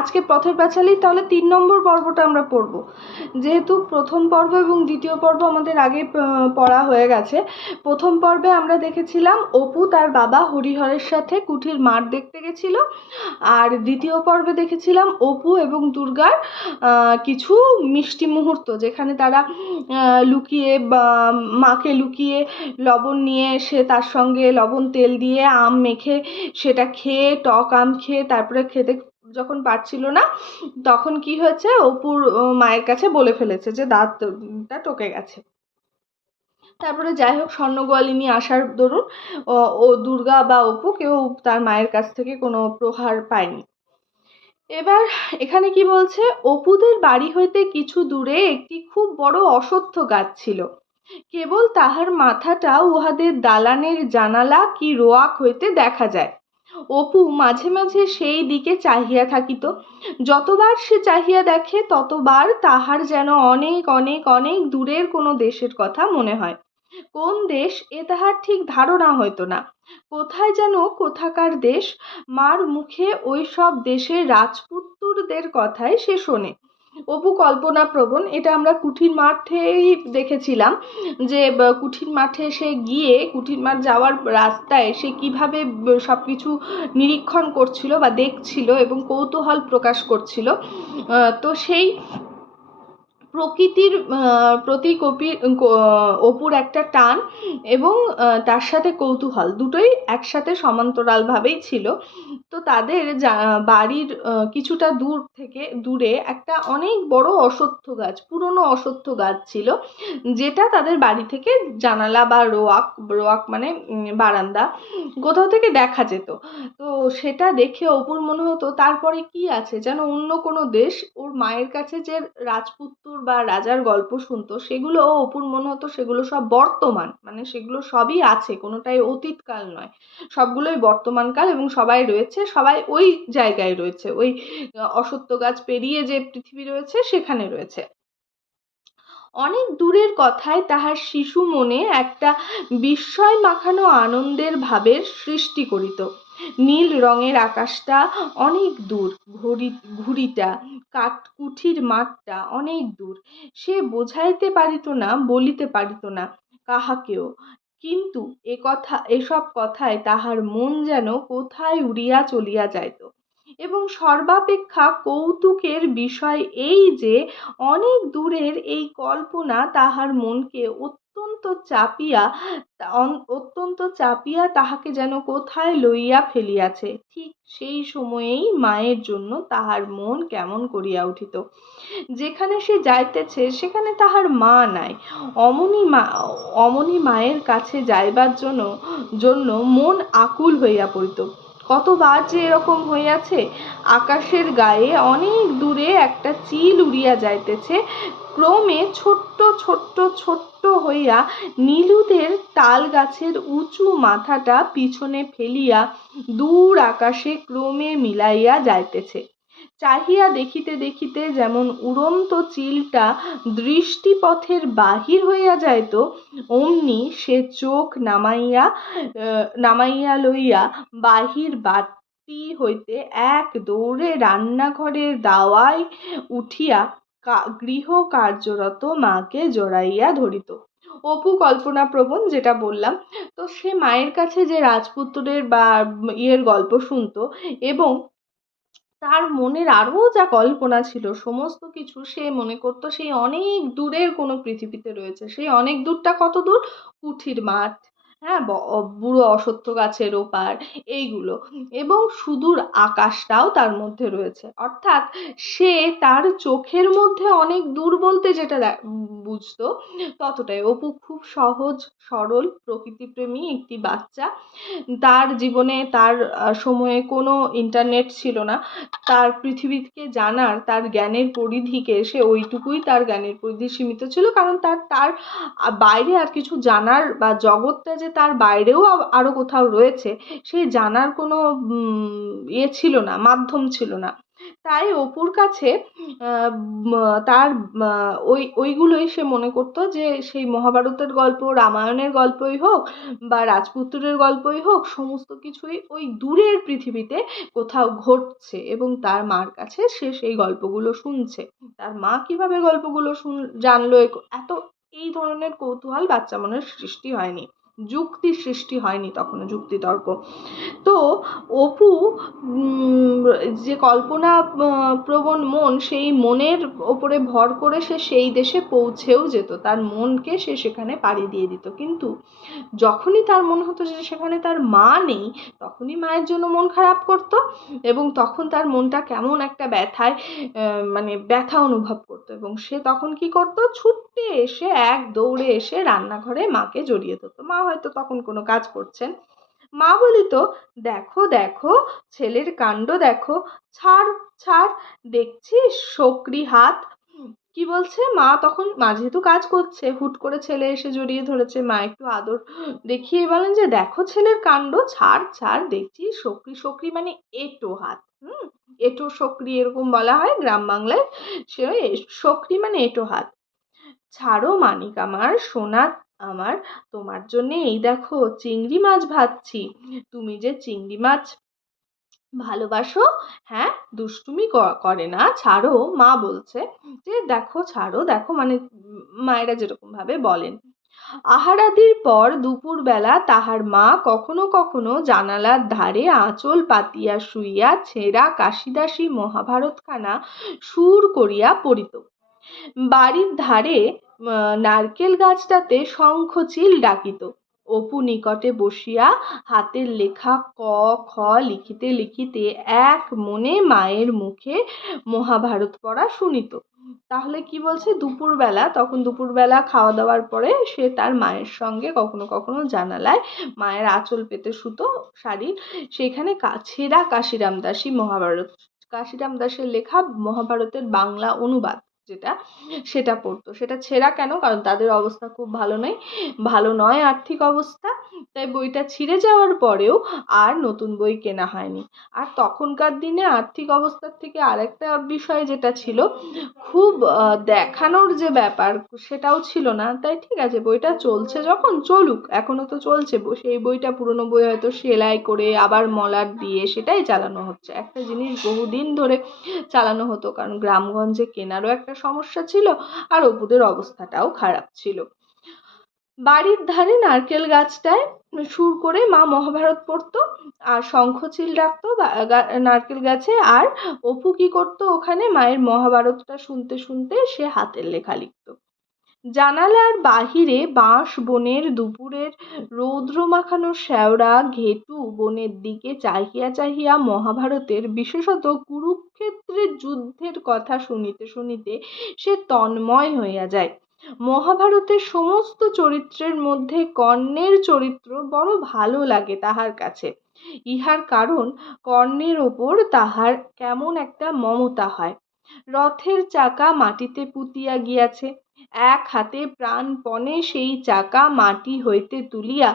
আজকে পথের পাঁচালীর তাহলে 3 নম্বর পর্বটা আমরা পড়ব, যেহেতু প্রথম পর্ব এবং দ্বিতীয় পর্ব আমাদের আগে পড়া হয়ে গেছে। প্রথম পর্বে আমরা দেখেছিলাম অপু তার বাবা হরিহরের সাথে কুঠির মাঠ দেখতে গেছিল, আর দ্বিতীয় পর্বে দেখেছিলাম অপু এবং দুর্গার কিছু মিষ্টি মুহূর্ত, যেখানে তারা লুকিয়ে মাকে লুকিয়ে লবণ নিয়ে এসে তার সঙ্গে লবণ তেল দিয়ে আম মেখে সেটা খেয়ে, টক আম খেয়ে তারপরে খেতে যখন পারছিল না, তখন কি হয়েছে, অপুর মায়ের কাছে বলে ফেলেছে যে দাঁতটা টকে গেছে। তারপরে যাই হোক, স্বর্ণগোয়ালিনী আসার দরুন ও দুর্গা বা অপু কেউ তার মায়ের কাছ থেকে কোনো প্রহার পায়নি। এবার এখানে কি বলছে, অপুদের বাড়ি হইতে কিছু দূরে একটি খুব বড় অশ্বত্থ গাছ ছিল, কেবল তাহার মাথাটা উহাদের দালানের জানালা কি রোয়াক হইতে দেখা যায়। অপু মাঝে মাঝে সেই দিকে চাহিয়া থাকিত। যতবার সে চাহিয়া দেখে ততবার তাহার যেন অনেক অনেক অনেক দূরের কোনো দেশের কথা মনে হয়। কোন দেশ এ তাহার ঠিক ধারণা হইতো না। কোথায় যেন কোথাকার দেশ। মার মুখে ওই সব দেশের রাজপুত্রদের কথাই সে শোনে। অপু কল্পনা প্রবণ, এটা আমরা কুঠির মাঠেই দেখেছিলাম, যে কুঠির মাঠে সে গিয়ে কুঠির মাঠ যাওয়ার রাস্তায় সে কিভাবে সবকিছু নিরীক্ষণ করছিল বা দেখছিল এবং কৌতূহল প্রকাশ করছিল। তো সেই প্রকৃতির প্রতি অপুর একটা টান এবং তার সাথে কৌতূহল দুটোই একসাথে সমান্তরালভাবেই ছিল। তো তাদের বাড়ির কিছুটা দূরে একটা অনেক বড় অশ্বত্থ গাছ, পুরনো অশ্বত্থ গাছ ছিল, যেটা তাদের বাড়ি থেকে জানালা বা রোয়াক মানে বারান্দা, কোথাও থেকে দেখা যেত। তো সেটা দেখে অপুর মনে হতো তারপরে কি আছে, যেন অন্য কোনো দেশ। ওর মায়ের কাছে যে রাজপুত্র বা রাজার গল্প শুনতো, সেগুলো অপুর মনে হতো সেগুলো সব বর্তমান, মানে সেগুলো সবই আছে, কোনোটাই অতীতকাল নয়, সবগুলোই বর্তমানকাল এবং সবাই রয়েছে, সবাই ওই জায়গায় রয়েছে, ওই অশ্বত্থ গাছ পেরিয়ে যে পৃথিবী রয়েছে সেখানে রয়েছে। অনেক দূরের কথায় তাহার শিশু মনে একটা বিস্ময় মাখানো আনন্দের ভাবের সৃষ্টি করিত। নীল রঙের আকাশটা অনেক দূর, ঘুড়িটা কুঠির মাঠটা অনেক দূর, সে বোঝাইতে পারিত না, বলিতে পারিত না কাহাকেও। কিন্তু এসব কথায় তাহার মন যেন কোথায় উড়িয়া চলিয়া যাইত। এবং সর্বাপেক্ষা কৌতুকের বিষয় এই যে অনেক দূরের এই কল্পনা তাহার মনকে অত্যন্ত চাপিয়া তাহাকে যেন কোথায় লইয়া ফেলিয়াছে। ঠিক সেই সময়েই মায়ের জন্য তাহার মন কেমন করিয়া উঠিত। যেখানে সে যাইতেছে সেখানে তাহার মা নাই। অমনি মায়ের কাছে যাইবার জন্য মন আকুল হইয়া পড়িত। কতবার যে এরকম হইয়াছে। আকাশের গায়ে অনেক দূরে একটা চিল উড়িয়া যাইতেছে, ক্রমে ছোট্ট ছোট্ট ছোট্ট হইয়া নীলুদের তাল গাছের উঁচু মাথাটা পিছনে ফেলিয়া দূর আকাশে ক্রমে মিলাইয়া যাইতেছে। চাহিয়া দেখিতে দেখিতে যেমন উড়ন্ত চিলটা দৃষ্টিপথের বাহির হইয়া যাইত, অমনি সে চোখ নামাইয়া লইয়া বাহির বাটি হইতে এক দৌড়ে রান্নাঘরের দাওয়ায় উঠিয়া গৃহ কার্যরত মাকে জড়াইয়া ধরিত। অপু কল্পনা প্রবণ, যেটা বললাম। তো সে মায়ের কাছে যে রাজপুত্রের বা ইয়ের গল্প শুনতো, এবং তার মনের আরো যা কল্পনা ছিল সমস্ত কিছু সে মনে করতো সেই অনেক দূরের কোনো পৃথিবীতে রয়েছে। সেই অনেক দূরটা কত দূর? কুঠির মাঠ, হ্যাঁ, বুড়ো অশ্বত্থ গাছের ওপার, এইগুলো, এবং সুদূর আকাশটাও তার মধ্যে রয়েছে। অর্থাৎ সে তার চোখের মধ্যে অনেক দূর বলতে যেটা বুঝতো ততটাই। অপু খুব সহজ সরল প্রকৃতিপ্রেমী একটি বাচ্চা। তার জীবনে তার সময়ে কোনো ইন্টারনেট ছিল না। তার পৃথিবীকে জানার, তার জ্ঞানের পরিধিকে সে ওইটুকুই, তার জ্ঞানের পরিধি সীমিত ছিল, কারণ তার বাইরে আর কিছু জানার বা জগৎটা যে তার বাইরেও আরো কোথাও রয়েছে সেই জানার কোনো ইয়ে ছিল না, মাধ্যম ছিল না। তাই অপুর কাছে তার ওইগুলোই সে মনে করতো, যে সেই মহাভারতের গল্প, রামায়ণের গল্পই হোক বা রাজপুত্রের গল্পই হোক, সমস্ত কিছুই ওই দূরের পৃথিবীতে কোথাও ঘটছে, এবং তার মার কাছে সে সেই গল্পগুলো শুনছে। তার মা কিভাবে গল্পগুলো জানলো, এত এই ধরনের কৌতূহল বাচ্চা মনের সৃষ্টি হয়নি, যুক্তির সৃষ্টি হয়নি তখনও, যুক্তিতর্ক। তো অপু যে কল্পনা প্রবণ মন, সেই মনের ওপরে ভর করে সে সেই দেশে পৌঁছেও যেত, তার মনকে সে সেখানে পাড়ি দিয়ে দিত। কিন্তু যখনই তার মনে হতো যে সেখানে তার মা নেই, তখনই মায়ের জন্য মন খারাপ করত, এবং তখন তার মনটা কেমন একটা ব্যথায় মানে ব্যথা অনুভব করতো, এবং সে তখন কি করতো, ছুটে এসে এক দৌড়ে এসে রান্নাঘরে মাকে জড়িয়ে ধরতো। মা হয়তো তখন কোনো কাজ করছেন, মা বলিত, দেখো দেখো ছেলের কাণ্ড দেখো, ছাড় ছাড়, দেখছিস শকরি হাত। কি বলছে মা তখন? মা যেহেতু কাজ করছে, হুট করে ছেলে এসে জড়িয়ে ধরেছে, মা একটু আদর দেখিয়ে বলেন যে দেখো ছেলের কাণ্ড, ছাড় ছাড়, দেখছিস শকরি, শকরি মানে এঁটো হাত। এঁটো শকরি এরকম বলা হয় গ্রাম বাংলায়, সে শকরি মানে এঁটো হাত। ছাড়ো মানিক আমার, সোনা আমার, তোমার জন্য এই দেখো চিংড়ি মাছ ভাজছি, তুমি যে চিংড়ি মাছ ভালোবাসো, হ্যাঁ, দুষ্টুমি করে না, ছাড়ো। মা বলছে যে দেখো, ছাড়ো, দেখো, মানে মায়েরা যেরকম ভাবে বলেন। আহারাদির পর দুপুরবেলা তাহার মা কখনো কখনো জানালার ধারে আঁচল পাতিয়া শুইয়া ছেঁড়া কাশিদাসী মহাভারতখানা সুর করিয়া পড়িত। বাড়ির ধারে নারকেল গাছটাতে শঙ্খচিল ডাকিত। অপু নিকটে বসিয়া হাতের লেখা ক খ লিখিতে লিখিতে এক মনে মায়ের মুখে মহাভারত পড়া শুনিত। তাহলে কি বলছে, দুপুরবেলা, তখন দুপুরবেলা খাওয়া দাওয়ার পরে সে তার মায়ের সঙ্গে কখনো কখনো জানালায় মায়ের আঁচল পেতে শুতো শাড়ির, সেখানে ছেঁড়া কাশিরাম দাসী মহাভারত, কাশিরাম দাসের লেখা মহাভারতের বাংলা অনুবাদ যেটা, সেটা পড়তো। সেটা ছেঁড়া কেন? কারণ তাদের অবস্থা খুব ভালো নয় আর্থিক অবস্থা, তাই বইটা ছিঁড়ে যাওয়ার পরেও আর নতুন বই কেনা হয়নি। আর তখনকার দিনে আর্থিক অবস্থার থেকে আরেকটা বিষয় যেটা ছিল, খুব দেখানোর যে ব্যাপার সেটাও ছিল না। তাই ঠিক আছে, বইটা চলছে যখন চলুক, এখনো তো চলছে, সেই বইটা পুরনো বই হয়তো সেলাই করে আবার মলাট দিয়ে সেটাই চালানো হচ্ছে। একটা জিনিস বহুদিন ধরে চালানো হতো, কারণ গ্রামগঞ্জে কেনারও একটা সমস্যা ছিল, আর অপুদের অবস্থাটাও খারাপ ছিল। বাড়ির ধারে নারকেল গাছটায় সুর করে মা মহাভারত পড়তো, আর শঙ্খচিল রাখতো নারকেল গাছে, আর অপু কি করতো, ওখানে মায়ের মহাভারতটা শুনতে শুনতে সে হাতের লেখা লিখতো। জানালার বাহিরে বাঁশ বনের দুপুরের রৌদ্র মাখানো শ্যাওড়া ঘেটু বনের দিকে চাহিয়া চাহিয়া মহাভারতের, বিশেষত কুরুক্ষেত্রের যুদ্ধের কথা শুনিতে শুনিতে সে তন্ময় হইয়া যায়। মহাভারতের সমস্ত চরিত্রের মধ্যে কর্ণের চরিত্র বড় ভালো লাগে তাহার কাছে। ইহার কারণ কর্ণের ওপর তাহার কেমন একটা মমতা হয়। রথের চাকা মাটিতে পুতিয়া গিয়াছে, এক হাতে প্রাণপণে সেই চাকা মাটি হইতে তুলিয়া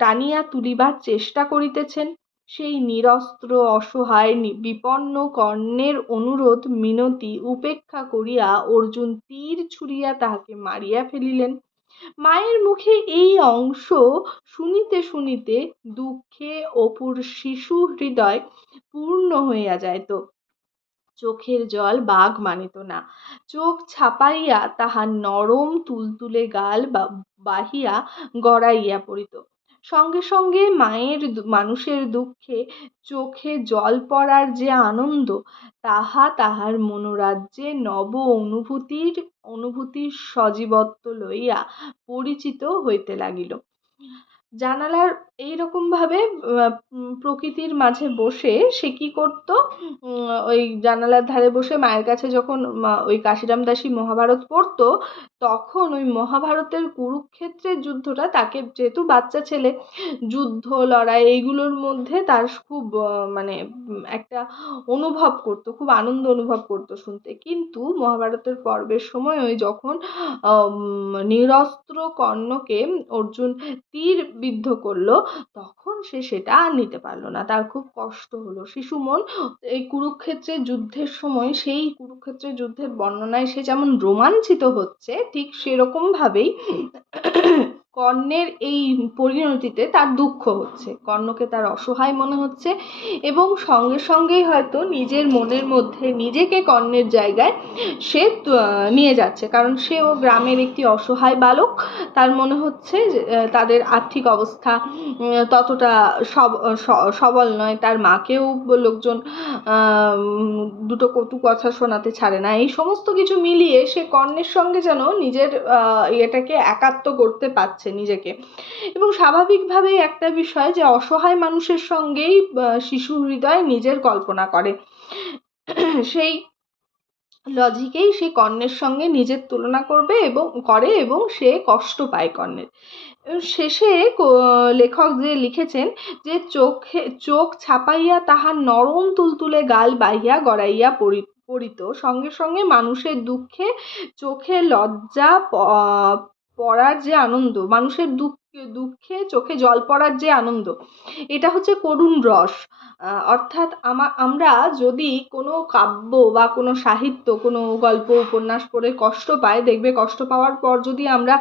টানিয়া তুলিবার চেষ্টা করিতেছেন। সেই নিরস্ত্র অসহায় বিপন্ন কর্ণের অনুরোধ মিনতি উপেক্ষা করিয়া অর্জুন তীর ছুঁড়িয়া তাহাকে মারিয়া ফেলিলেন। মায়ের মুখে এই অংশ শুনিতে শুনিতে দুঃখে অপুর শিশু হৃদয় পূর্ণ হইয়া যাইত। চোখের জল বাগ মানিত না, চোখ ছাপাইয়া তাহার নরম তুলতুলে গাল বাহিয়া গড়াইয়া পড়িত। সঙ্গে সঙ্গে মায়ের মানুষের দুঃখে চোখে জল পড়ার যে আনন্দ, তাহা তাহার মনোরাজ্যে নব অনুভূতির সজীবত্ব লইয়া পরিচিত হইতে লাগিল। জানালার এইরকম ভাবে প্রকৃতির মাঝে বসে সে কি করতো, ওই জানালার ধারে বসে মায়ের কাছে যখন ওই কাশিরাম দাসী মহাভারত পড়তো, তখন ওই মহাভারতের কুরুক্ষেত্রের যুদ্ধটা, তাকে যেহেতু বাচ্চা ছেলে, যুদ্ধ লড়াই এইগুলোর মধ্যে তার খুব মানে একটা অনুভব করতো, খুব আনন্দ অনুভব করতো শুনতে। কিন্তু মহাভারতের পর্বের সময় ওই যখন নিরস্ত্র কর্ণকে অর্জুন তীর বিদ্ধ করলো, তখন সে সেটা আর নিতে পারলো না, তার খুব কষ্ট হলো। শিশু মন এই কুরুক্ষেত্রের যুদ্ধের সময়, সেই কুরুক্ষেত্রের যুদ্ধের বর্ণনায় সে যেমন রোমাঞ্চিত হচ্ছে, ঠিক সেরকম ভাবেই কর্ণের এই পরিণতিতে তার দুঃখ হচ্ছে, কর্ণকে তার অসহায় মনে হচ্ছে, এবং সঙ্গে সঙ্গেই হয়তো নিজের মনের মধ্যে নিজেকে কর্ণের জায়গায় সে নিয়ে যাচ্ছে, কারণ সেও গ্রামের একটি অসহায় বালক। তার মনে হচ্ছে যে তাদের আর্থিক অবস্থা ততটা সবল নয়, তার মাকেও লোকজন দুটো কটু কথা শোনাতে ছাড়ে না। এই সমস্ত কিছু মিলিয়ে সে কর্ণের সঙ্গে যেন নিজের এটাকে একাত্ম করতে পারছে নিজেকে। এবং স্বাভাবিকভাবেই একটা বিষয় যে অসহায় মানুষের সঙ্গেই শিশু হৃদয় নিজের কল্পনা করে, সেই লজিকেই সে কর্ণের সঙ্গে নিজের তুলনা করে এবং সে কষ্ট পায় কর্ণের। শেষে লেখক যে লিখেছেন যে চোখ ছাপাইয়া তাহার নরম তুলতুলে গাল বাহিয়া গড়াইয়া পড়িত, সঙ্গে সঙ্গে মানুষের দুঃখে চোখে লজ্জা পড়ার যে আনন্দ, মানুষের দুঃখে চোখে জল পড়ার যে আনন্দ, এটা হচ্ছে করুণ রস। অর্থাৎ আমরা যদি কোনো কাব্য বা কোনো সাহিত্য, কোনো গল্প উপন্যাস পড়ে কষ্ট পাই, দেখবে কষ্ট পাওয়ার পর যদি আমরা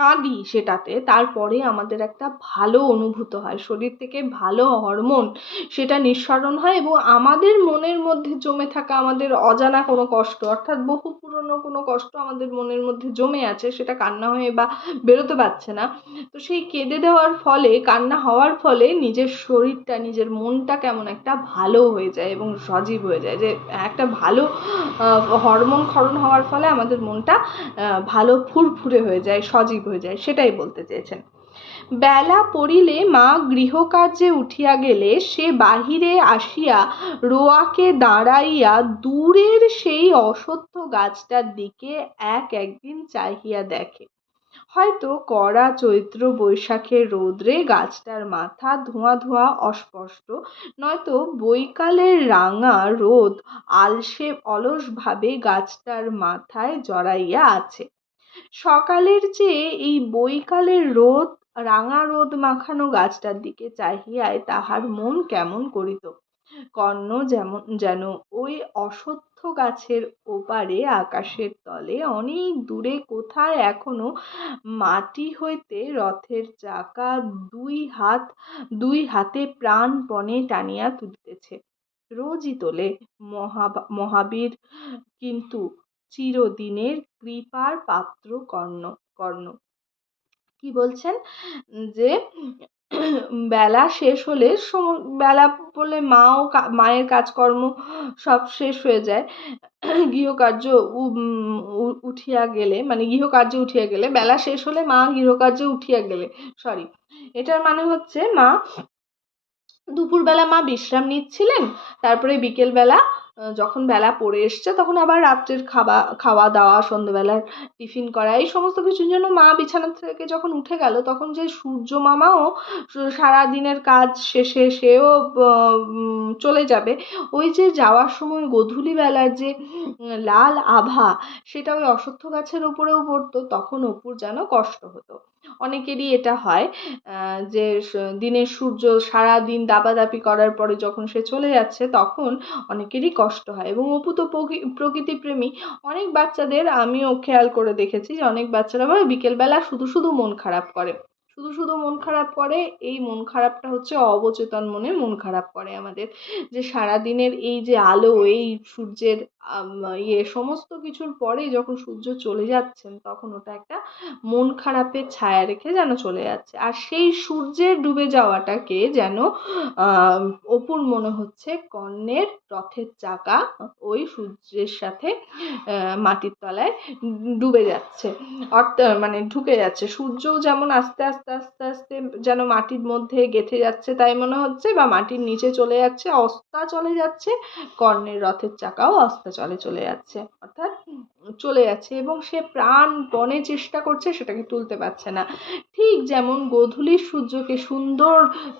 কাঁদি সেটাতে, তারপরে আমাদের একটা ভালো অনুভূত হয়, শরীর থেকে ভালো হরমোন সেটা নিঃসরণ হয়, এবং আমাদের মনের মধ্যে জমে থাকা আমাদের অজানা কোনো কষ্ট, অর্থাৎ বহু পুরনো কোনো কষ্ট আমাদের মনের মধ্যে জমে আছে, সেটা কান্না হয়ে বা বেরোতে পারছে না, তো সেই কেঁদে দেওয়ার ফলে, কান্না হওয়ার ফলে নিজের শরীরটা, নিজের মনটা কেমন একটা ভালো হয়ে যায় এবং সজীব হয়ে যায়, যে একটা ভালো হরমোন ক্ষরণ হওয়ার ফলে আমাদের মনটা ভালো ফুরফুরে হয়ে যায়, সজীব হয়ে যায়, সেটাই বলতে চেয়েছেন। বেলা পড়িলে মা গৃহকার্যে উঠিয়া গেলে সে বাহিরে আসিয়া রোয়াকে দাঁড়াইয়া দূরের সেই অশ্বত্থ গাছটার দিকে একদিন চাহিয়া দেখে। হয়তো কড়া চৈত্র বৈশাখের রৌদ্রে গাছটার মাথা ধোঁয়া ধোঁয়া অস্পষ্ট, নয়তো বৈকালের রাঙা রোদ অলসভাবে গাছটার মাথায় জড়াইয়া আছে। সকালের চেয়ে এই বৈকালের রাঙা রোদ মাখানো গাছটার দিকে চাহিয়ায় তাহার মন কেমন করিত। কর্ণ যেন ওই অশ্বত্থ গাছের ওপারে আকাশের তলে অনেক দূরে কোথায় এখনো মাটি হইতে রথের চাকা দুই হাতে প্রাণপণে টানিয়া তুলিতেছে। রোজই তোলে মহাবীর, কিন্তু চিরদিনের কৃপার পাত্র কর্ণ। কি বলছেন যে বেলা শেষ হলে, বেলা পড়লে মায়ের কাজকর্ম সব শেষ হয়ে যায়, গৃহকার্য উঠিয়া গেলে, মানে গৃহকার্যে উঠিয়া গেলে, বেলা শেষ হলে মা গৃহকার্যে উঠিয়া গেলে, সরি, এটার মানে হচ্ছে দুপুরবেলা মা বিশ্রাম নিচ্ছিলেন, তারপরে বিকেলবেলা যখন বেলা পড়ে এসছে, তখন আবার রাত্রের খাওয়া দাওয়া, সন্ধ্যেবেলার টিফিন করা, এই সমস্ত কিছুর জন্য মা বিছানা থেকে যখন উঠে গেল, তখন যে সূর্য মামাও সারাদিনের কাজ শেষে সেও চলে যাবে, ওই যে যাওয়ার সময় গোধূলিবেলার যে লাল আভা, সেটা ওই অশ্বত্থ গাছের উপরেও পড়তো, তখন অপুর যেন কষ্ট হতো। অনেকেরই এটা হয় যে দিনের সূর্য সারাদিন দাপাদাপি করার পরে যখন সে চলে যাচ্ছে, তখন অনেকেরই কষ্ট হয়। এবং অপু তো প্রকৃতিপ্রেমী, অনেক বাচ্চাদের আমিও খেয়াল করে দেখেছি যে অনেক বাচ্চারা বিকেলবেলা শুধু শুধু মন খারাপ করে, এই মন খারাপটা হচ্ছে অবচেতন মনে মন খারাপ করে আমাদের, যে সারাদিনের এই যে আলো, এই সূর্যের সমস্ত কিছুর পরে যখন সূর্য চলে যাচ্ছেন, তখন ওটা একটা মন খারাপের ছায়া রেখে যেন চলে যাচ্ছে, আর সেই সূর্যের ডুবে যাওয়াটাকে যেন অপুর মনে হচ্ছে কর্ণের রথের চাকা ওই সূর্যের সাথে মাটির তলায় ডুবে যাচ্ছে, অর্থাৎ মানে ঢুকে যাচ্ছে। সূর্যও যেমন আস্তে আস্তে আস্তে আস্তে যেন মাটির মধ্যে গেঁথে যাচ্ছে তাই মনে হচ্ছে, বা মাটির নিচে চলে যাচ্ছে, অস্তাচলে যাচ্ছে, কর্ণের রথের চাকাও অস্তাচলে চলে যাচ্ছে, অর্থাৎ চলে যাচ্ছে এবং সে প্রাণপণে চেষ্টা করছে সেটাকে তুলতে পারছে না। ঠিক যেমন গোধূলির সূর্যকে সুন্দর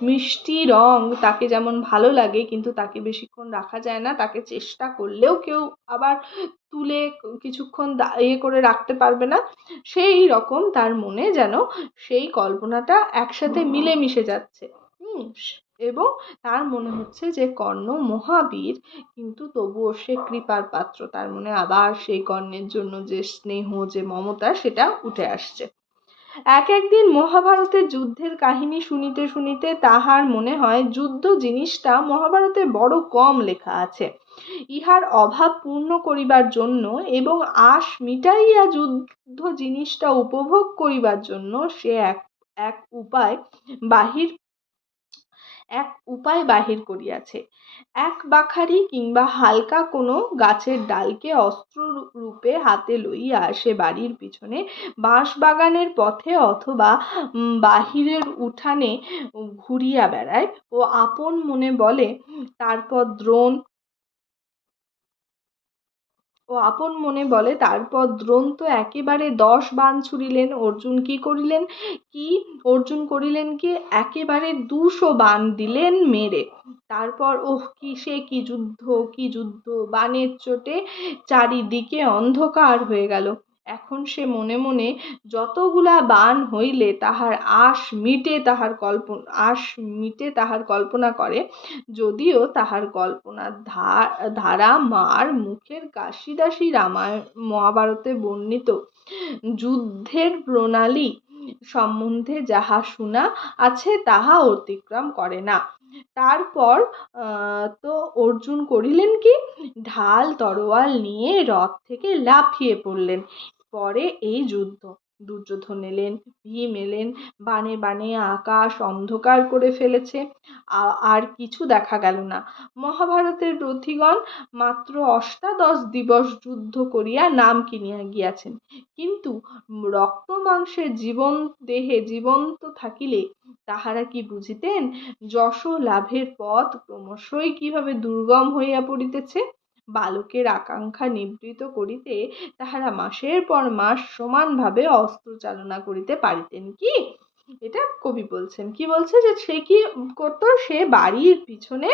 মিষ্টি রং তাকে যেমন ভালো লাগে, কিন্তু তাকে বেশিক্ষণ রাখা যায় না, তাকে চেষ্টা করলেও কেউ আবার তুলে কিছুক্ষণ করে রাখতে পারবে না। সেই রকম তার মনে যেন সেই কল্পনাটা একসাথে মিলেমিশে যাচ্ছে। এবং তার মনে হচ্ছে যে কর্ণ মহাবীর, কিন্তু তবুও সে কৃপার পাত্র। তার মনে আবার সেই কর্ণের জন্য যে স্নেহ, যে মমতা, সেটা উঠে আসছে। একদিন মহাভারতের যুদ্ধের কাহিনী শুনিতে শুনিতে তাহার মনে হয় যুদ্ধ জিনিসটা মহাভারতে বড় কম লেখা আছে। ইহার অভাব পূর্ণ করিবার জন্য এবং আশ মিটাইয়া যুদ্ধ জিনিসটা উপভোগ করিবার জন্য সে এক উপায় বাহির বাহির করিয়াছে। এক বাখারি কিংবা হালকা কোনো গাছের ডালকে অস্ত্র রূপে হাতে লইয়া সে বাড়ির পিছনে বাঁশবাগানের পথে অথবা বাহিরের উঠানে ঘুরিয়া বেড়ায় ও আপন মনে বলে তারপর দ্রোণ তো একেবারে 10 বাণ ছুড়িলেন, অর্জুন করিলেন কি একেবারে 200 বাণ দিলেন মেরে। তারপর কি যুদ্ধ, বাণের চোটে চারিদিকে অন্ধকার হয়ে গেল। এখন সে মনে মনে যতগুলা বাণ হইলে তাহার আশ মিটে তাহার কল্পনা করে, যদিও তাহার কল্পনার ধারা মার মুখের কাশিদাসী রামায়ণ মহাভারতে বর্ণিত যুদ্ধের প্রণালী সম্বন্ধে যাহা শোনা আছে তাহা অতিক্রম করে না। তারপর তো অর্জুন করিলেন কি, ঢাল তরোয়াল নিয়ে রথ থেকে লাফিয়ে পড়লেন। পরে এই যুদ্ধ। দুর্যোধন এলেন, ভীম এলেন, বাণে বাণে আকাশ অন্ধকার করে ফেলেছে, আর কিছু দেখা গেল না। মহাভারতের রথিগণ মাত্র 18 দিবস যুদ্ধ করিয়া নাম কিনিয়া গিয়াছেন, কিন্তু রক্ত মাংসের দেহে জীবন্ত থাকিলে তাহারা কি বুঝিতেন যশ লাভের পথ ক্রমশই কিভাবে দুর্গম হইয়া পড়িতেছে? বালকের আকাঙ্ক্ষা নিবৃত করিতে তাহারা মাসের পর মাস সমানভাবে অস্ত্র চালনা করিতে পারিতেন কি? এটা কবি বলছেন। কি বলছে যে সে কি করতো, সে বাড়ির পিছনে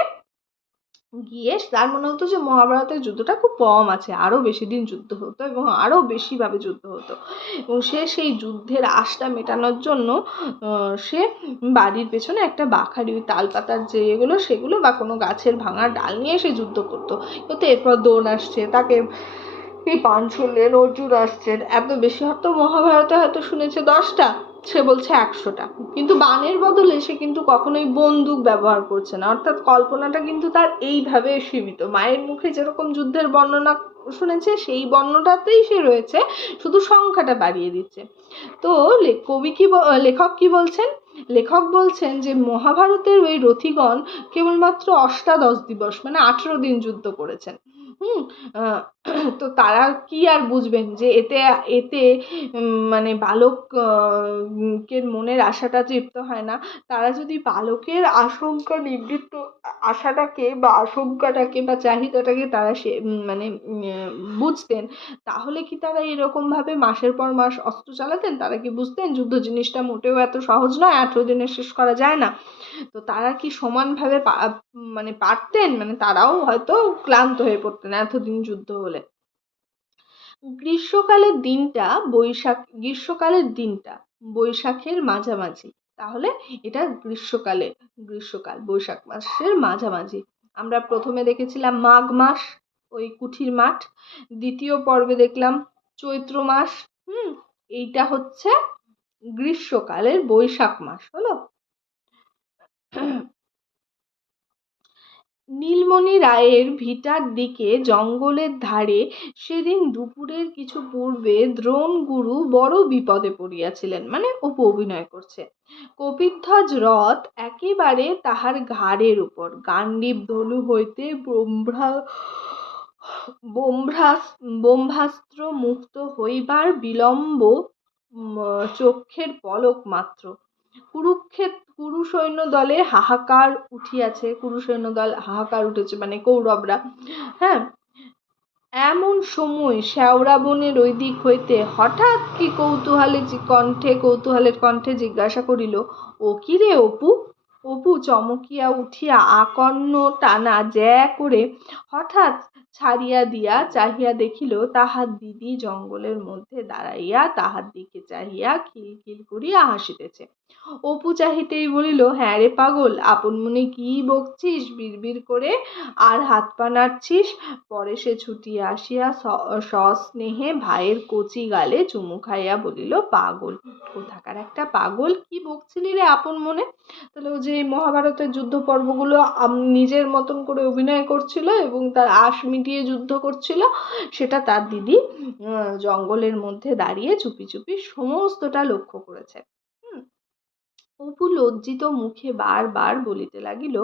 গিয়ে, তার মনে হতো যে মহাভারতের যুদ্ধটা খুব কম আছে, আরো বেশি দিন যুদ্ধ হতো এবং আরো বেশি ভাবে যুদ্ধ হতো, এবং সে সেই যুদ্ধের আশটা মেটানোর জন্য সে বাড়ির পেছনে একটা বাখারি, ওই তালপাতার যে এগুলো সেগুলো বা কোনো গাছের ভাঙা ডাল নিয়ে সে যুদ্ধ করতো। কিন্তু এরপর দ্রোণ আসছে, তাকে বাণ ছুড়লেন, অর্জুন আসছেন, এত বেশি হয়তো মহাভারতে হয়তো শুনেছে 10টা, সে বলছে 100টা, কিন্তু বাণের বদলে সে কিন্তু কখনোই বন্দুক ব্যবহার করছে না। অর্থাৎ কল্পনাটা কিন্তু তার এইভাবে সীমিত। মায়ের মুখে যেরকম যুদ্ধের বর্ণনা শুনেছে সেই বর্ণনাটাতেই সে রয়েছে, শুধু সংখ্যাটা বাড়িয়ে দিচ্ছে। তো লেখক কি বলছেন? লেখক বলছেন যে মহাভারতের ওই রথিগণ কেবলমাত্র 18 দিবস মানে 18 দিন যুদ্ধ করেছেন। তো তারা কি আর বুঝবেন যে এতে মানে বালকের মনের আশাটা তৃপ্ত হয় না। তারা যদি বালকের আশাটাকে বা আশঙ্কাটাকে বা চাহিদাটাকে তারা মানে বুঝতেন, তাহলে কি তারা এরকম ভাবে মাসের পর মাস অস্ত্র চালাতেন? তারা কি বুঝতেন যুদ্ধ জিনিসটা মোটেও এত সহজ নয়, 18 দিনে শেষ করা যায় না? তো তারা কি সমানভাবে মানে পারতেন? মানে তারাও হয়তো ক্লান্ত হয়ে পড়তেন এতদিন যুদ্ধ হলে। গ্রীষ্মকালের দিনটা বৈশাখের মাঝামাঝি। তাহলে এটা গ্রীষ্মকাল বৈশাখ মাসের মাঝামাঝি। আমরা প্রথমে দেখেছিলাম মাঘ মাস, ওই কুঠির মাঠ। দ্বিতীয় পর্বে দেখলাম চৈত্র মাস। এইটা হচ্ছে গ্রীষ্মকালের বৈশাখ মাস হলো। নীলমণি রায়ের ভিটার দিকে জঙ্গলের ধারে সেদিন দুপুরের কিছু পূর্বে দ্রোণগুরু বড় বিপদে পড়িয়াছিলেন। মানে অপু অভিনয় করছে। কপিধ্বজ রথ একেবারে তাহার ঘাড়ের উপর, গান্ডীব ধনু হইতে ব্রহ্মাস্ত্র মুক্ত হইবার বিলম্ব চক্ষের পলক মাত্র। কুরু সৈন্য দলে হাহাকার উঠেছে, মানে কৌরবরা। হ্যাঁ, এমন সময় শেওড়া বনের ওই দিক হইতে হঠাৎ কি কৌতূহলের কণ্ঠে জিজ্ঞাসা করিল, ও কি রে অপু? অপু চমকিয়া উঠিয়া আকর্ণ টানা জ্যা করে হঠাৎ ছাড়িয়া দিয়া চাহিয়া দেখিল তাহার দিদি জঙ্গলের মধ্যে দাঁড়াইয়া তাহার দিকে চাহিয়া খিলখিল করিয়া হাসিতেছে। অপু চাহিতেই বলিল, হ্যাঁ রে পাগল, আপন মনে কি বকছিস বিড়বিড় করে আর হাত পা নাড়ছিস? পরে সে ছুটিয়া আসিয়া সস্নেহে ভাইয়ের কচি গালে চুমু খাইয়া বলিল, পাগল কোথাকার একটা পাগল, কি বকছিলি রে আপন মনে? তাহলে ও যে মহাভারতের যুদ্ধ পর্বগুলো নিজের মতন করে অভিনয় করছিল এবং তার আশ মিটিয়ে যুদ্ধ করছিল, সেটা তার দিদি জঙ্গলের মধ্যে দাঁড়িয়ে চুপি চুপি সমস্তটা লক্ষ্য করেছে। অপু লজ্জিত মুখে বারবার বলিতে লাগিল,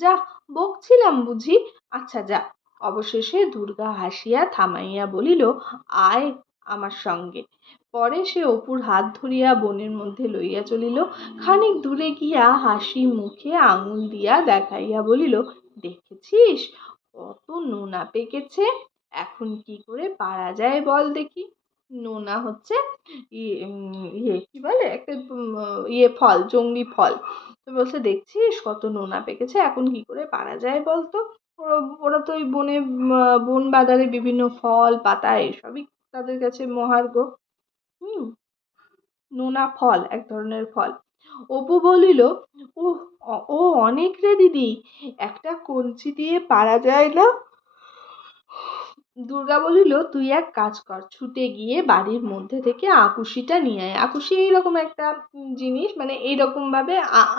যা বকছিলাম বুঝি, আচ্ছা যা। অবশেষে দুর্গা হাসিয়া থামাইয়া বলিল, আয় আমার সঙ্গে। পরে সে অপুর হাত ধরিয়া বনের মধ্যে লইয়া চলিল। খানিক দূরে গিয়া হাসি মুখে আঙুল দিয়া দেখাইয়া বলিল, দেখেছিস কত নোনা পেকেছে, এখন কি করে পারা যায় বল দেখি। নোনা হচ্ছে কি বলে একটা ফল, জংলি ফল। তো বলছে, দেখছিস কত নোনা পেকেছে, এখন কি করে পারা যায় বলতো? ওরা তো ওই বন বাজারে বিভিন্ন ফল পাতা এসবই তাদের কাছে মহার্ঘ। হুম নোনা ফল, এক ধরনের ফল। অপু বলিল, ও ও অনেক রে দিদি, একটা কঞ্চি দিয়ে পারা যায় না? দুর্গা বলিল, তুই এক কাজ কর, ছুটে গিয়ে বাড়ির মধ্যে থেকে আকুশিটা নিয়ে আয়। আকুশি এইরকম একটা জিনিস, মানে এইরকম ভাবে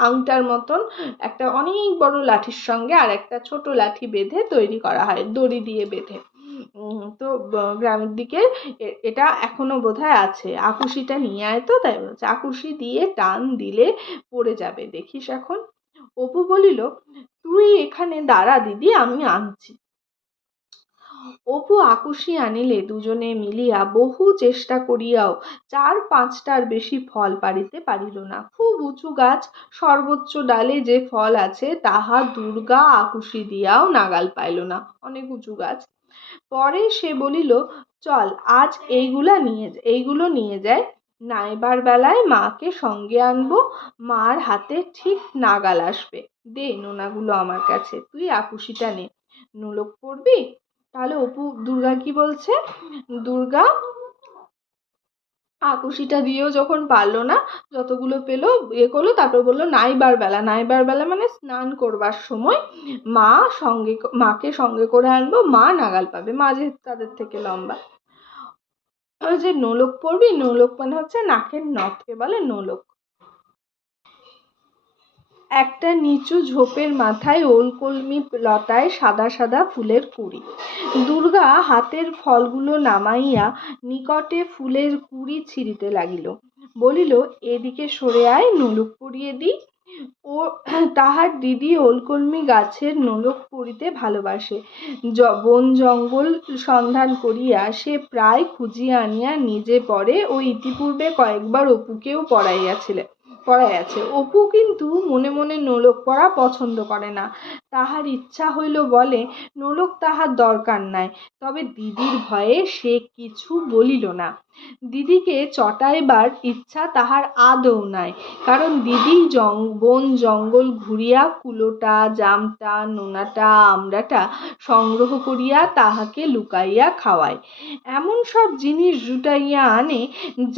আংটার মতন একটা অনেক বড় লাঠির সঙ্গে আর একটা ছোট লাঠি বেঁধে তৈরি করা হয়, দড়ি দিয়ে বেঁধে। তো গ্রামের দিকে এটা এখনো বোধহয় আছে। আকুশিটা নিয়ে আয় তো, তাই বলছে। আকুশি দিয়ে টান দিলে পড়ে যাবে, দেখিস এখন। অপু বলিল, তুই এখানে দাঁড়া দিদি, আমি আনছি। অপু আকুশি আনিলে দুজনে মিলিয়া বহু চেষ্টা করিয়াও 4-5টার বেশি ফল পাড়িতে পারিল না। খুব উঁচু গাছ, সর্বোচ্চ ডালে যে ফল আছে তাহা দুর্গা আকুশি দিয়াও নাগাল পাইল না, অনেক উঁচু গাছ। পরে সে বলিল, চল আজ এইগুলো নিয়ে যায়, নাইবার বেলায় মাকে সঙ্গে আনবো, মার হাতে ঠিক নাগাল আসবে। দে নোনাগুলো আমার কাছে, তুই আকুশিটা নে, নোলক পড়বি। তাহলে দুর্গা কি বলছে, দুর্গা আকুশিটা দিয়েও যখন পারলো না, যতগুলো পেলো করলো, তারপর বললো নাইবার বেলা মানে স্নান করবার সময় মাকে সঙ্গে করে আনবো, মা নাগাল পাবে, মা যেহেতু তাদের থেকে লম্বা। ওই যে নোলক পড়বি, নোলক মানে হচ্ছে নাকের নথকে বলে নোলক। একটা নিচু ঝোপের মাথায় ওলকলমি লতায় সাদা সাদা ফুলের কুঁড়ি। দুর্গা হাতের ফলগুলো নামাইয়া নিকটে ফুলের কুঁড়ি ছিঁড়িতে লাগিল। বলিল, এদিকে সরে আয়, নোলক পরিয়ে দিই। ও তাহার দিদি ওলকলমি গাছের নোলক পরিতে ভালোবাসে। বন জঙ্গল সন্ধান করিয়া সে প্রায় খুঁজিয়া আনিয়া নিজে পরে ও ইতিপূর্বে কয়েকবার অপুকেও পড়াইয়াছে। অপু কিন্তু মনে মনে নোলক পরা পছন্দ করে না। তাহার ইচ্ছা হইল বলে নোলক তাহার দরকার নাই, তবে দিদির ভয়ে সে কিছু বলিল না। দিদিকে চটাইবার ইচ্ছা তাহার আদৌ নাই, কারণ দিদি বন জঙ্গল ঘুরিয়া কুলোটা, জামটা, নোনাটা, আমড়াটা সংগ্রহ করিয়া তাহাকে লুকাইয়া খাওয়ায়। এমন সব জিনিস জুটাইয়া আনে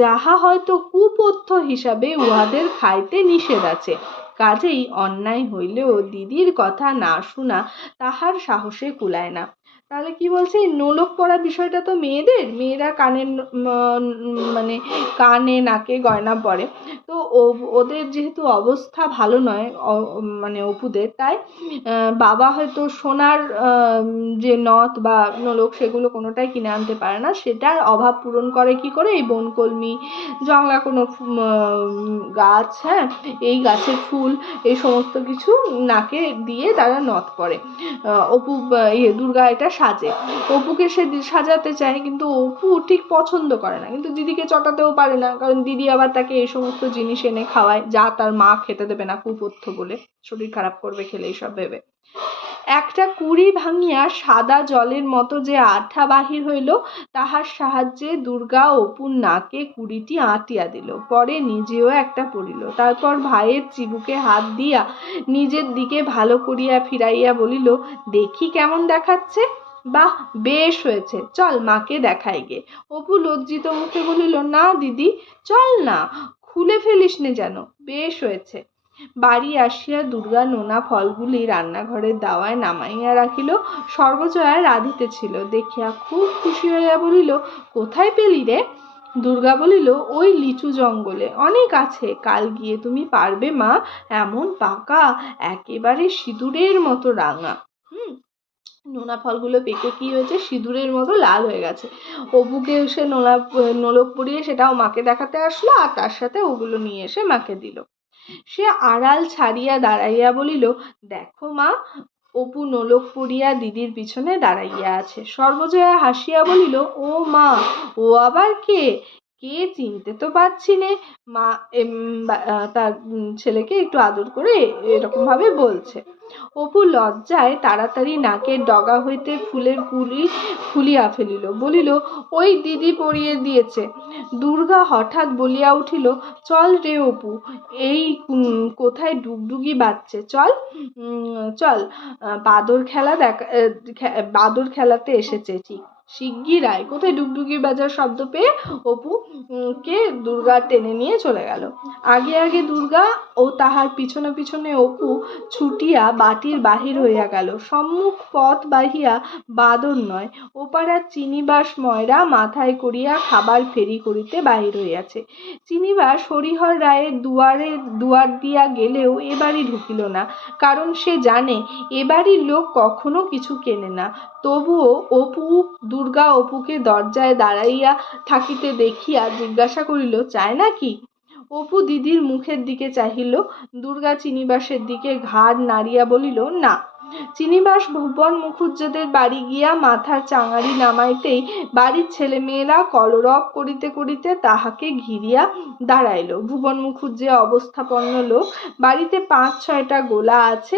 যাহা হয়তো কুপথ্য হিসাবে উহাদের খাইতে নিষেধ আছে। কাজেই অন্যায় হইলেও দিদির কথা না শোনা তাহার সাহসে কুলায় না। তাহলে কি বলছে, নোলক পরা বিষয়টা তো মেয়েরা মানে কানে নাকে গয়না পরে। তো ওদের যেহেতু অবস্থা ভালো নয়, মানে অপুদের, তাই বাবা হয়তো সোনার যে নথ বা নোলক সেগুলো কোনোটাই কিনে আনতে পারে না। সেটার অভাব পূরণ করে কি করে, এই বনকলমি, জংলা কোনো গাছ, হ্যাঁ, এই গাছের ফুল, এই সমস্ত কিছু নাকে দিয়ে তারা নথ পরে। দুর্গা এটা সাজে, অপুকে সে সাজাতে চায়, কিন্তু অপু ঠিক পছন্দ করে না, কিন্তু দিদিকে চটাতেও পারে না, কারণ দিদি আবার তাকে এই সমস্ত জিনিস এনে খাওয়ায় যা তার মা খেতে দেবে না, কুপথ্য বলে, শরীর খারাপ করবে খেলে এইসব ভেবে। একটা কুড়ি ভাঙিয়া সাদা জলের মতো যে আঠা বাহির হইল, তাহার সাহায্যে দুর্গা অপুর নাকে কুড়িটি আঁটিয়া দিল। পরে নিজেও একটা পড়িল। তারপর ভাইয়ের চিবুকে হাত দিয়া নিজের দিকে ভালো করিয়া ফিরাইয়া বলিল, দেখি কেমন দেখাচ্ছে। বাহ, বেশ হয়েছে, চল মাকে দেখাই গে। অপু লজ্জিত মুখে বলিল, না দিদি, চল না, খুলে ফেলিস নে যেন। বেশ হয়েছে। বাড়ি আসিয়া দুর্গা নোনা ফলগুলি রান্নাঘরের দাওয়ায় নামাইয়া রাখিল। সর্বজয়া রাঁধিতেছিল দেখিয়া খুব খুশি হইয়া বলিল, কোথায় পেলি রে? দুর্গা বলিল, ওই লিচু জঙ্গলে, অনেক আছে, কাল গিয়ে তুমি পারবে মা, এমন পাকা, একেবারে সিঁদুরের মতো রাঙা। নোনা ফলগুলো পেকে কি হয়েছে, সিঁদুরের মতো লাল হয়ে গেছে। অপুকে সে নোলক পরিয়ে সেটাও মাকে দেখাতে আসলো, আর তার সাথে ওগুলো নিয়ে এসে মাকে দিল। সে আড়াল ছাড়িয়া দাঁড়াইয়া বলিল, দেখো মা। অপু নোলক পরিয়া দিদির পিছনে দাঁড়াইয়া আছে। সর্বজয়া হাসিয়া বলিল, ও মা, ও আবার কে? কে চিনতে তো পারছি নে। মা তার ছেলেকে একটু আদর করে এরকম ভাবে বলছে। অপু লজ্জায় তাড়াতাড়ি নাকের ডগা হইতে ফুলের কুলি খুলিয়া ফেলিল, বলিল, ওই দিদি পরিয়ে দিয়েছে। দুর্গা হঠাৎ বলিয়া উঠিল, চল রে অপু, এই কোথায় ডুগডুগি বাজছে, চল চল, বাদর বাদর খেলাতে এসেছে ঠিক। শিগগির আয়। কোথায়? ডুগডুগি বাজার শব্দ পেয়ে অপু কে দুর্গা টেনে নিয়ে চলে গেল। আগে আগে দুর্গা ও তাহার পিছনে পিছনে অপু ছুটিয়া বাটির বাহির হইয়া গেল। সম্মুখ পথ বাহিয়া বাদর নয়, ওপাড়ার চিনিবাস ময়রা মাথায় করিয়া খাবার ফেরি করিতে বাহির হইয়াছে। চিনিবাস হরিহর রায়ের দুয়ার দিয়া গেলেও এ বাড়ি ঢুকিল না, কারণ সে জানে এ বাড়ির লোক কখনো কিছু কেনে না। তবুও দুর্গা অপুকে দরজায় দাঁড়াইয়া থাকিতে দেখিয়া জিজ্ঞাসা করিল, চায় নাকি? অপু দিদির মুখের দিকে চাহিল। দুর্গা চিনিবাসের দিকে ঘাড় নাড়িয়া বলিল, না। চিনিবাস ভুবন মুখুজ্জেদের বাড়ি গিয়া মাথার চাঙারি নামাইতেই বাড়ির ছেলেমেয়েরা কলরব করিতে করিতে তাহাকে ঘিরিয়া দাঁড়াইল। ভুবন মুখুজ্জে অবস্থাপন্ন লোক, বাড়িতে ৫-৬টা গোলা আছে।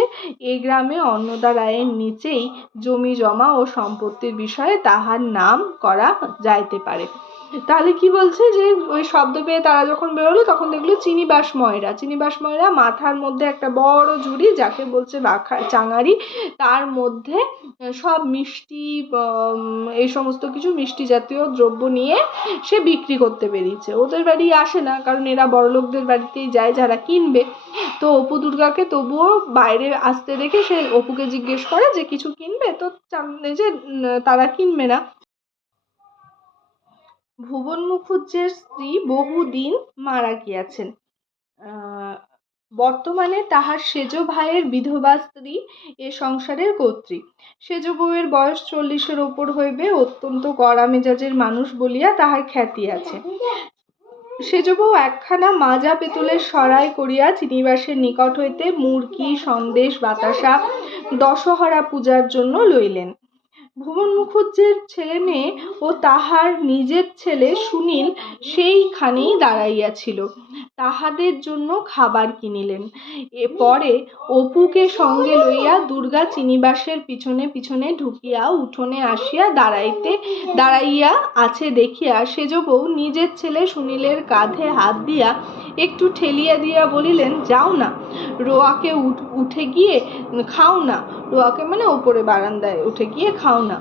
এ গ্রামে অন্নদা রায়ের নিচেই জমি জমা ও সম্পত্তির বিষয়ে তাহার নাম করা যাইতে পারে। তাহলে কি বলছে, যে ওই শব্দ পেয়ে তারা যখন বেরোলো তখন দেখলো চিনিবাস ময়রা মাথার মধ্যে একটা বড় ঝুড়ি, যাকে বলছে চাঙারি, তার মধ্যে সব মিষ্টি, এই সমস্ত কিছু মিষ্টি জাতীয় দ্রব্য নিয়ে সে বিক্রি করতে বেরিয়েছে। ওদের বাড়ি আসে না, কারণ এরা বড়লোকদের বাড়িতেই যায় যারা কিনবে। তো অপু দুর্গাকে তবুও বাইরে আসতে দেখে সে অপুকে জিজ্ঞেস করে যে কিছু কিনবে, তো যে তারা কিনবে না। ভুবন মুখুজ্জের স্ত্রী বহুদিন মারা গিয়াছেন। বর্তমানে তাহার সেজ ভাইয়ের বিধবা স্ত্রী এ সংসারের কর্ত্রী। সেজ বউয়ের বয়স 40-এর ওপর হইবে। অত্যন্ত কড়া মেজাজের মানুষ বলিয়া তাহার খ্যাতি আছে। সেজ বউ একখানা মাজা পেতলের সরাই করিয়া চিনিবাসের নিকট হইতে মুরকি, সন্দেশ, বাতাসা দশহরা পূজার জন্য লইলেন। ভুবন মুখুজ্জের ছেলে মেয়ে ও তাহার নিজের ছেলে সুনীল সেইখানেই দাঁড়াইয়াছিল। তাহাদের জন্য খাবার কিনিলেন। পরে অপুকে সঙ্গে লইয়া দুর্গা চিনিবাসের পিছনে পিছনে ঢুকিয়া উঠোনে আসিয়া দাঁড়াইয়া আছে দেখিয়া সেজ বউ নিজের ছেলে সুনীলের কাঁধে হাত দিয়া একটু ঠেলিয়া দিয়া বলিলেন, যাও না, রোয়াকে উঠে গিয়ে খাও না। রোয়াকে মানে ওপরে বারান্দায় উঠে গিয়ে খাও না,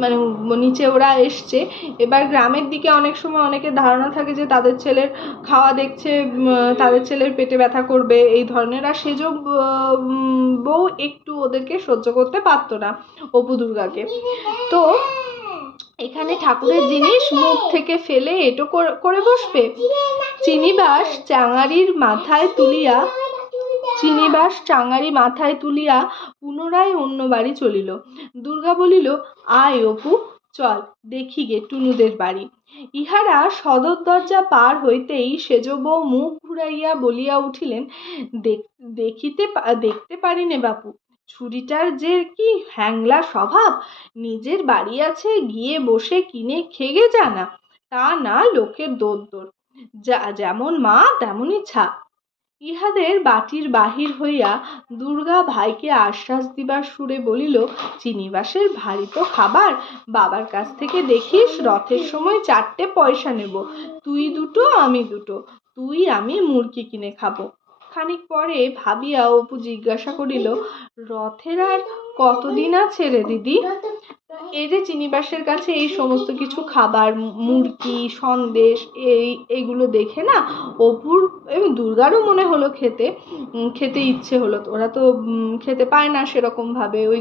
মানে নিচে ওরা এসছে। এবার গ্রামের দিকে অনেক সময় অনেকের ধারণা থাকে যে তাদের ছেলের খাওয়া দেখছে তাদের ছেলের পেটে ব্যথা করবে, এই ধরনের। আর সেজ বউ একটু ওদেরকে সহ্য করতে পারতো না, অপু দুর্গাকে। তো এখানে ঠাকুরের জিনিস মুখ থেকে ফেলে এটো করে বসবে। চিনিবাস চাঙারি মাথায় তুলিয়া পুনরায় অন্য বাড়ি চলিল। দুর্গা বলিল, আয় অপু, চল দেখি গে টুনুদের বাড়ি। ইহারা সদর দরজা পার হইতেই সেজ বউ মুখ ঘুরাইয়া বলিয়া উঠিলেন, দেখতে পারি নে বাপু, ছুরিটার যে কি হ্যাংলা স্বভাব। নিজের বাড়ি আছে, গিয়ে বসে কিনে খেগে জানা, তা না লোকের দোর যেমন মা তেমনই ছাপ। ইহাদের বাটির বাহির হইয়া দুর্গা ভাইকে আশ্বাস দিবার সুরে বলিল, চিনিবাসের ভারী তো খাবার, বাবার কাছ থেকে দেখিস রথের সময় 4টে পয়সা নেব, তুই দুটো আমি দুটো, তুই আমি মুরগি কিনে খাবো। খানিক পরে ভাবিয়া অপু জিজ্ঞাসা করিল, রথের আর কতদিন আছে রে দিদি? এই যে চিনিবাসের কাছে এই সমস্ত কিছু খাবার, মুরগি, সন্দেশ, এইগুলো দেখে না অপুর এবং দুর্গারও মনে হলো খেতে ইচ্ছে হলো। ওরা তো খেতে পায় না সেরকম ভাবে, ওই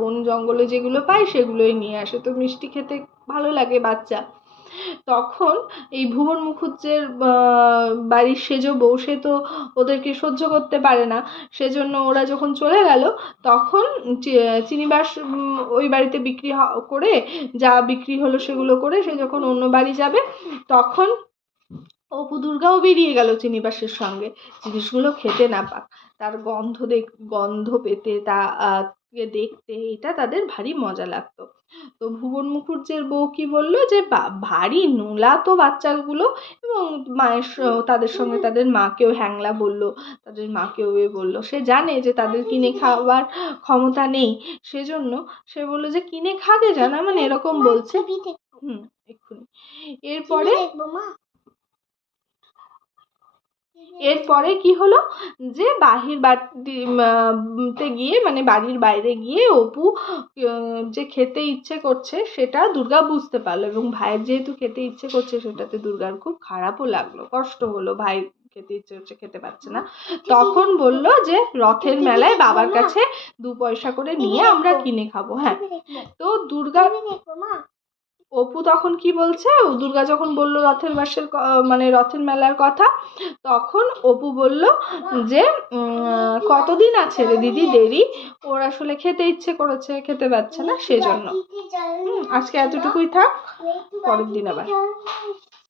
বন জঙ্গলে যেগুলো পায় সেগুলোই নিয়ে আসে, তো মিষ্টি খেতে ভালো লাগে বাচ্চা। তখন এই ভুবন মুখুজ্জের বাড়ির সেজ বউ, সে তো ওদেরকে সহ্য করতে পারে না, সেজন্য ওরা যখন চলে গেল তখন চিনিবাস ওই বাড়িতে বিক্রি করে, যা বিক্রি হলো সেগুলো করে সে যখন অন্য বাড়ি যাবে তখন অপু দুর্গাও বেরিয়ে গেল চিনিবাসের সঙ্গে, জিনিসগুলো খেতে না পাক, তার গন্ধ পেতে, তা দেখতে এটা তাদের ভারী মজা লাগতো। তো ভুবন মুখুজ্জের বউ কি বললো যে ভারী নোলা তো বাচ্চাগুলো, এবং তাদের সঙ্গে তাদের মাকেও হ্যাংলা বললো, তাদের মাকেও বললো, সে জানে যে তাদের কিনে খাওয়ার ক্ষমতা নেই, সেজন্য সে বললো যে কিনে খাগে জানা, মানে এরকম বলছে। এক্ষুনি এরপরে কি হলো যে বাড়িতে গিয়ে, মানে বাড়ির বাইরে গিয়ে অপু যে খেতে ইচ্ছে করছে সেটা দুর্গা বুঝতে পারলো, এবং ভাইয়ের যেহেতু খেতে ইচ্ছে করছে সেটাতে দুর্গার খুব খারাপও লাগলো, কষ্ট হলো, ভাই খেতে ইচ্ছে হচ্ছে খেতে পারছে না। তখন বলল যে রথের মেলায় বাবার কাছে 2 পয়সা করে নিয়ে আমরা কিনে খাবো। হ্যাঁ, তো অপু তখন কি বলছে, দুর্গা যখন বলল রথের মেলার কথা, তখন অপু বলল যে কতদিন আছে রে দিদি দেরি, ওর আসলে খেতে ইচ্ছে করেছে, খেতে পাচ্ছে না, সেজন্য। আজকে এতটুকুই থাক, পরের দিন আবার।